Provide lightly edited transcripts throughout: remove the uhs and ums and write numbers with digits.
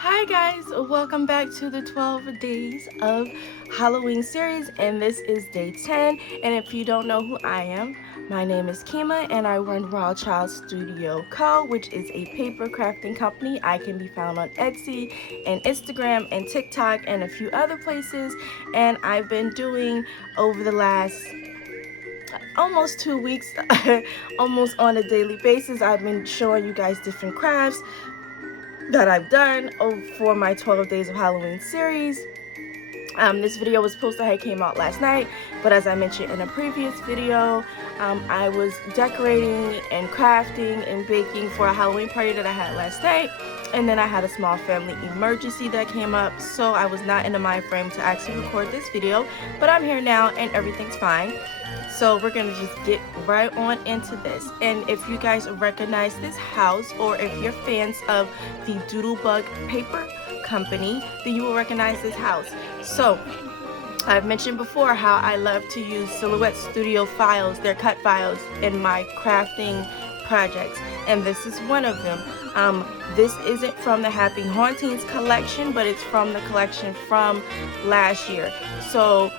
Hi guys, welcome back to the 12 days of Halloween series, and this is day 10. And if you don't know who I am, my name is Kima and I run Raw Child Studio Co., which is a paper crafting company. I can be found on Etsy and Instagram and TikTok and a few other places. And I've been doing over the last almost 2 weeks almost on a daily basis, I've been showing you guys different crafts that I've done for my 12 days of Halloween series. This video was supposed to have came out last night, but as I mentioned in a previous video, I was decorating and crafting and baking for a Halloween party that I had last night, and then I had a small family emergency that came up, so I was not in the mind frame to actually record this video, but I'm here now and everything's fine. So we're gonna just get right on into this. And if you guys recognize this house, or if you're fans of the Doodlebug paper company, then you will recognize this house. So I've mentioned before how I love to use Silhouette Studio files, their cut files, in my crafting projects, and this is one of them. This isn't from the Happy Hauntings collection, but it's from the collection from last year. So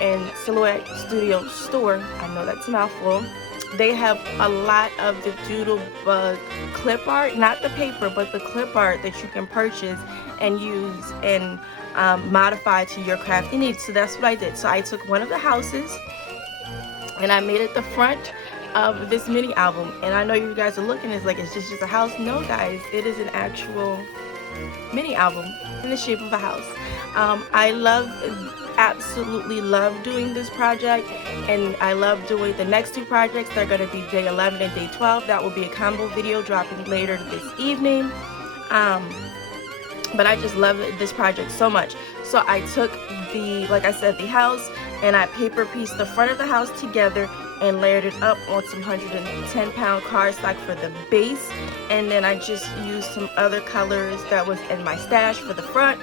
in Silhouette Studio store, I know that's a mouthful, they have a lot of the Doodlebug clip art, not the paper, but the clip art that you can purchase and use and modify to your crafting needs. So that's what I did. So I took one of the houses and I made it the front of this mini album. And I know you guys are looking, it's like it's just a house. No guys, it is an actual mini album in the shape of a house. I absolutely love doing this project, and I love doing the next two projects. They're going to be day 11 and day 12. That will be a combo video dropping later this evening. But I just love this project so much. So I took like I said, the house, and I paper pieced the front of the house together and layered it up on some 110-pound cardstock for the base, and then I just used some other colors that was in my stash for the front.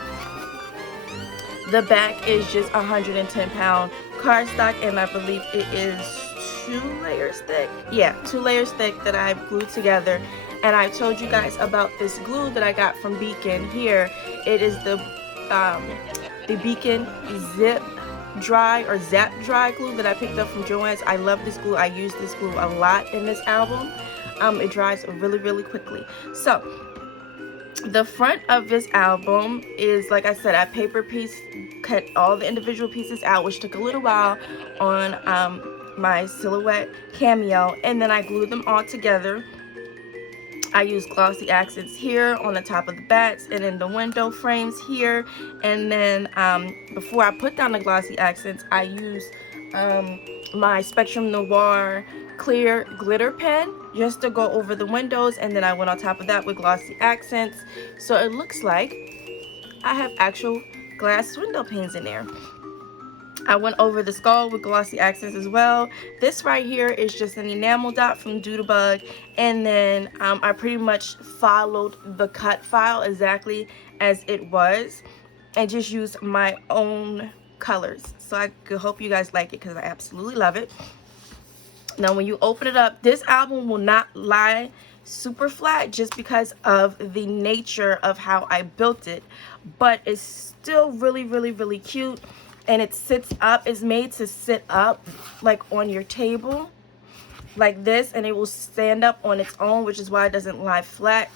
The back is just 110-pound cardstock, and I believe it is 2 layers thick. Yeah, 2 layers thick that I've glued together. And I told you guys about this glue that I got from Beacon here. It is the Beacon Zip Dry or Zap Dry glue that I picked up from Joann's. I love this glue. I use this glue a lot in this album. It dries really quickly. So the front of this album is, like I said, I paper piece cut all the individual pieces out, which took a little while on my Silhouette Cameo, and then I glued them all together. I use glossy accents here on the top of the bats and in the window frames here, and then before I put down the glossy accents, I use my Spectrum Noir clear glitter pen just to go over the windows, and then I went on top of that with glossy accents, so it looks like I have actual glass window panes in there. I went over the skull with glossy accents as well. This right here is just an enamel dot from Doodlebug, and then I pretty much followed the cut file exactly as it was and just used my own colors. So I hope you guys like it because I absolutely love it. Now when you open it up, this album will not lie super flat just because of the nature of how I built it, but it's still really cute. And it sits up, it's made to sit up like on your table like this, and it will stand up on its own, which is why it doesn't lie flat.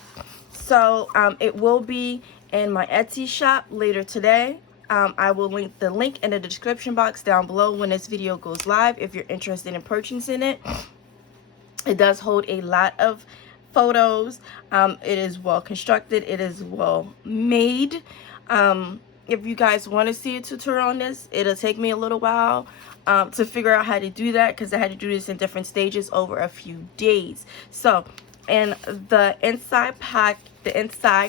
So it will be in my Etsy shop later today. I will link the link in the description box down below when this video goes live if you're interested in purchasing it. It does hold a lot of photos. It is well constructed, it is well made. If you guys want to see a tutorial on this, it'll take me a little while to figure out how to do that, because I had to do this in different stages over a few days. So, and the inside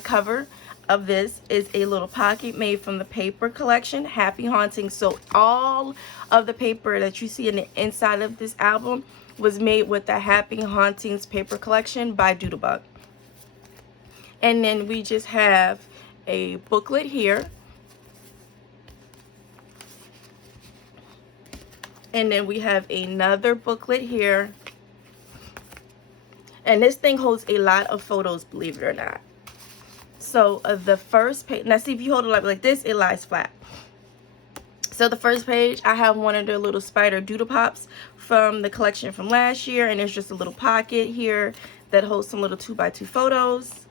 cover of this is a little pocket made from the paper collection Happy Hauntings. So all of the paper that you see in the inside of this album was made with the Happy Hauntings paper collection by Doodlebug. And then we just have a booklet here. And then we have another booklet here. And this thing holds a lot of photos, believe it or not. So the first page, now see, if you hold it up like this, it lies flat. So the first page, I have one of the little spider doodle pops from the collection from last year, and there's just a little pocket here that holds some little 2x2 photos.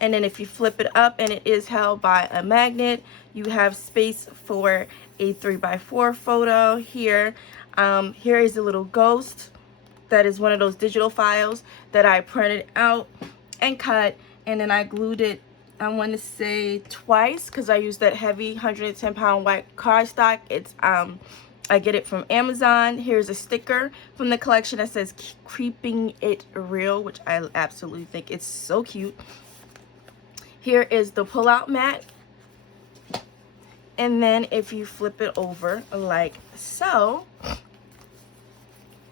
And then if you flip it up, and it is held by a magnet, you have space for a 3x4 photo here. Here is a little ghost that is one of those digital files that I printed out and cut, and then I glued it, I want to say twice, because I used that heavy 110-pound white cardstock. It's I get it from Amazon. Here's a sticker from the collection that says "Keeping It Real," which I absolutely think it's so cute. Here is the pull-out mat, and then if you flip it over like so,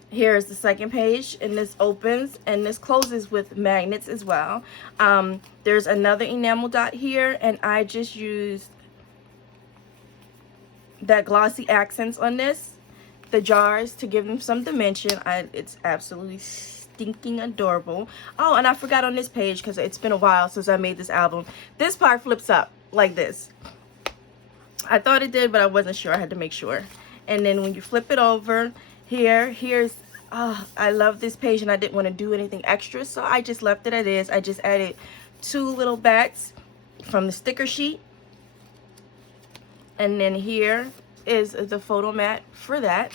here is the second page, and this opens and this closes with magnets as well. There's another enamel dot here, and I just used that glossy accents on the jars to give them some dimension. It's absolutely stinking adorable. Oh, and I forgot on this page, because it's been a while since I made this album, this part flips up like this. I thought it did, but I wasn't sure. I had to make sure. And then when you flip it over, here's I love this page, and I didn't want to do anything extra, so I just left it as is. I just added 2 little bats from the sticker sheet, and then here is the photo mat for that.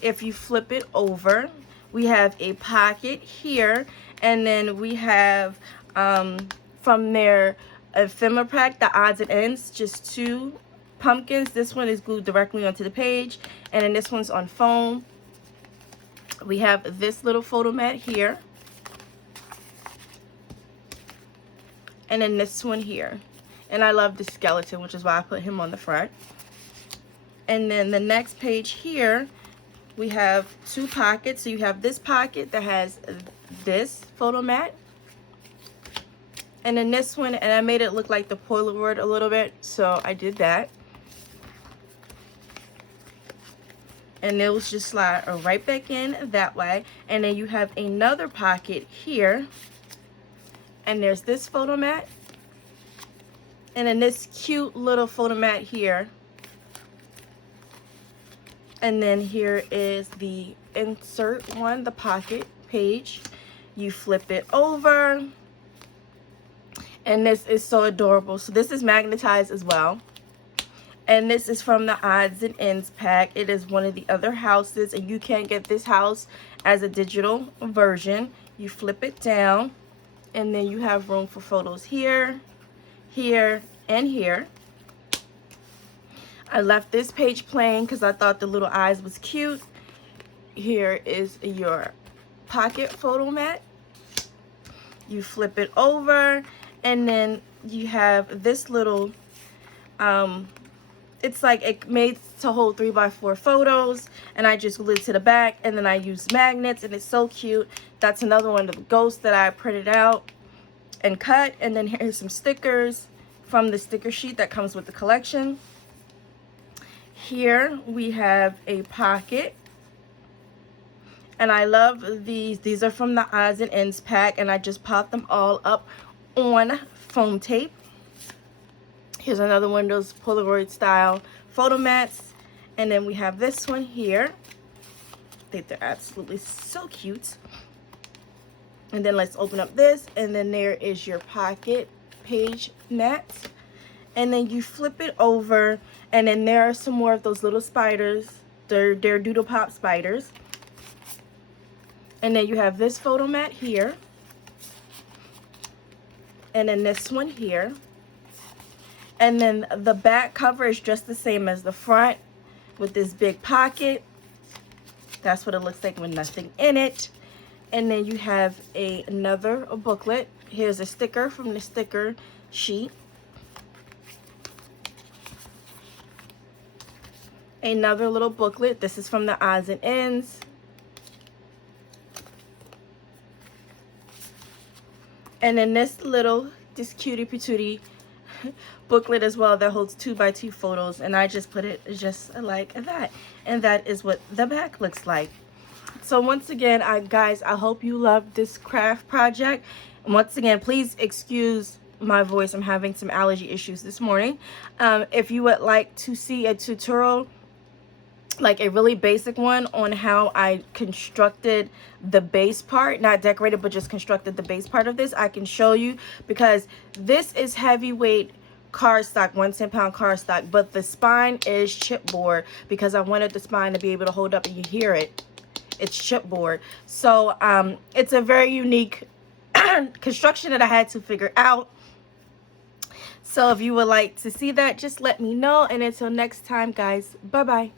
If you flip it over, we have a pocket here, and then we have from their ephemera pack, the odds and ends, just 2 pumpkins. This one is glued directly onto the page, and then this one's on foam. We have this little photo mat here, and then this one here. And I love the skeleton, which is why I put him on the front. And then the next page here, we have 2 pockets. So you have this pocket that has this photo mat, and then this one, and I made it look like the Polaroid a little bit, so I did that. And it will just slide right back in that way. And then you have another pocket here, and there's this photo mat, and then this cute little photo mat here. And then here is the insert one, the pocket page. You flip it over, and this is so adorable. So this is magnetized as well. And this is from the odds and ends pack. It is one of the other houses, and you can get this house as a digital version. You flip it down, and then you have room for photos here, here, and here. I left this page plain because I thought the little eyes was cute. Here is your pocket photo mat. You flip it over, and then you have this little it's like it made to hold 3x4 photos, and I just glued it to the back, and then I used magnets, and it's so cute. That's another one of the ghosts that I printed out and cut. And then here's some stickers from the sticker sheet that comes with the collection. Here we have a pocket, and I love these. These are from the odds and ends pack, and I just popped them all up on foam tape. Here's another one of those Polaroid style photo mats. And then we have this one here. I think they're absolutely so cute. And then let's open up this, and then there is your pocket page mat. And then you flip it over, and then there are some more of those little spiders. They're Doodle Pop spiders. And then you have this photo mat here, and then this one here. And then the back cover is just the same as the front, with this big pocket. That's what it looks like with nothing in it. And then you have another booklet. Here's a sticker from the sticker sheet. Another little booklet. This is from the odds and ends. And then this cutie patootie booklet as well that holds 2x2 photos, and I just put it just like that. And that is what the back looks like. So once again, guys, I hope you love this craft project. Once again, please excuse my voice. I'm having some allergy issues this morning. If you would like to see a tutorial, like a really basic one on how I constructed the base part, not decorated, but just constructed the base part of this, I can show you, because this is heavyweight cardstock, 110-pound cardstock, but the spine is chipboard because I wanted the spine to be able to hold up, and you hear it, it's chipboard. So it's a very unique construction that I had to figure out. So if you would like to see that, just let me know, and until next time, guys, bye bye.